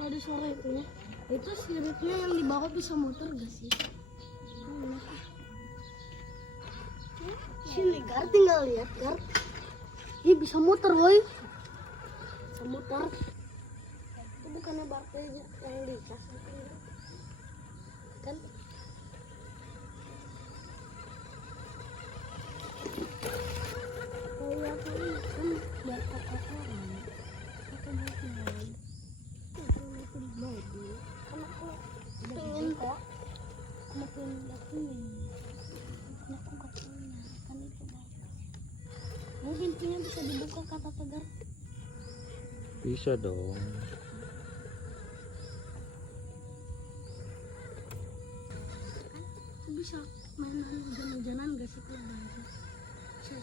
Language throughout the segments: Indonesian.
Kalau di sore itu ya, itu siripnya yang di bawah bisa muter gak sih? Sini Gar, tinggal lihat Gar. Ih, bisa muter woi. Bisa muter. Itu bukannya baterainya yang dicas kan? Oh iya kan buat kakak orang. Aku mau tinggal. Aku mau tinggal di. Kan aku pengen kok. Aku mau pindah ini. Aku gak punya. Kan itu bagus. Mungkin pintunya bisa dibuka kata Tegar. Bisa dong. Kan bisa mainan hujan-hujanan gak sih kalau banjir? Bisa.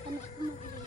Kan aku mau